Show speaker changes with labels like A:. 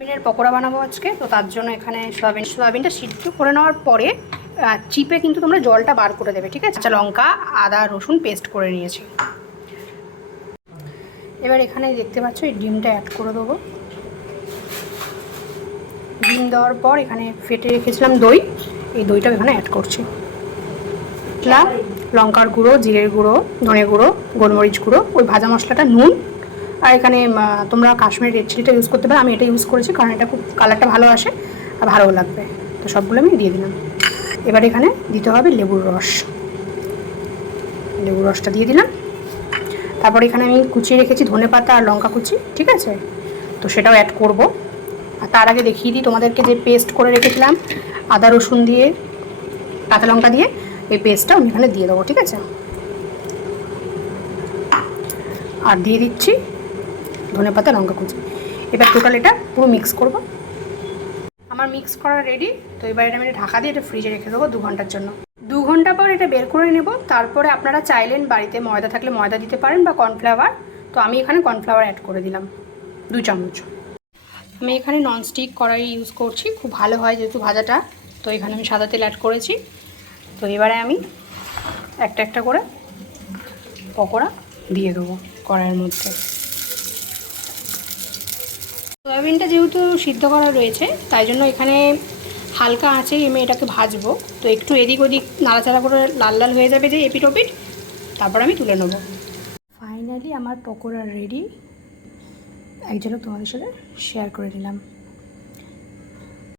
A: সয়াবিনের পকোড়া বানাবো আজকে। তো তার জন্য এখানে সোয়াবিন, সোয়াবিনটা সিদ্ধ করে নেওয়ার পরে চিপে কিন্তু তোমরা জলটা বার করে দেবে, ঠিক আছে? লঙ্কা, আদা, রসুন পেস্ট করে নিয়েছি। এবার এখানে দেখতে পাচ্ছ, এই ডিমটা অ্যাড করে দেবো। ডিম দেওয়ার পর এখানে ফেটে রেখেছিলাম দই। এই দইটা এখানে অ্যাড করছি। লঙ্কার গুঁড়ো, জিরের গুঁড়ো, ধনে গুঁড়ো, গোলমরিচ গুঁড়ো, ওই ভাজা মশলাটা, নুন আর এখানে তোমরা কাশ্মীর রেড চিলিটা ইউজ করতে পারো। আমি এটা ইউজ করেছি কারণ এটা খুব কালারটা ভালো আসে আর ভালোও লাগবে। তো সবগুলো আমি দিয়ে দিলাম। এবার এখানে দিতে হবে লেবুর রস। লেবুর রসটা দিয়ে দিলাম। তারপর এখানে আমি কুচিয়ে রেখেছি ধনে পাতা আর লঙ্কা কুচি, ঠিক আছে? তো সেটাও অ্যাড করব। আর তার আগে দেখিয়ে দিই, তোমাদেরকে যে পেস্ট করে রেখেছিলাম, আদা, রসুন দিয়ে, কাঁচা লঙ্কা দিয়ে, এই পেস্টটা আমি এখানে দিয়ে দেবো, ঠিক আছে? আর দিয়ে দিচ্ছি ধনে পাতা, লঙ্কা কুচি। এবার টোটাল এটা পুরো মিক্স করব। আমার মিক্স করা রেডি তো এবার এটা আমি ঢাকা দিয়ে এটা ফ্রিজে রেখে দেবো দু ঘণ্টার জন্য। দু ঘণ্টা পর এটা বের করে নেব। তারপরে আপনারা চাইলেন বাড়িতে ময়দা থাকলে ময়দা দিতে পারেন বা কর্নফ্লাওয়ার তো আমি এখানে কর্নফ্লাওয়ার অ্যাড করে দিলাম, দু চামচ। আমি এখানে ননস্টিক কড়াই ইউজ করছি, খুব ভালো হয় যেহেতু ভাজাটা। তো এখানে আমি সাদা তেল অ্যাড করেছি। তো এবারে আমি একটা একটা করে পকোড়া দিয়ে দেবো কড়াইয়ের মধ্যে। সয়াবিনটা যেহেতু সিদ্ধ করা রয়েছে, তাই জন্য এখানে হালকা আঁচেই আমি এটাকে ভাজবো। তো একটু এদিক ওদিক নাড়াচাড়া করে লাল লাল হয়ে যাবে যে এপিট ওপিট তারপর আমি তুলে নেব। ফাইনালি আমার পকোড়া রেডি। এক ঝলক তোমাদের সাথে শেয়ার করে দিলাম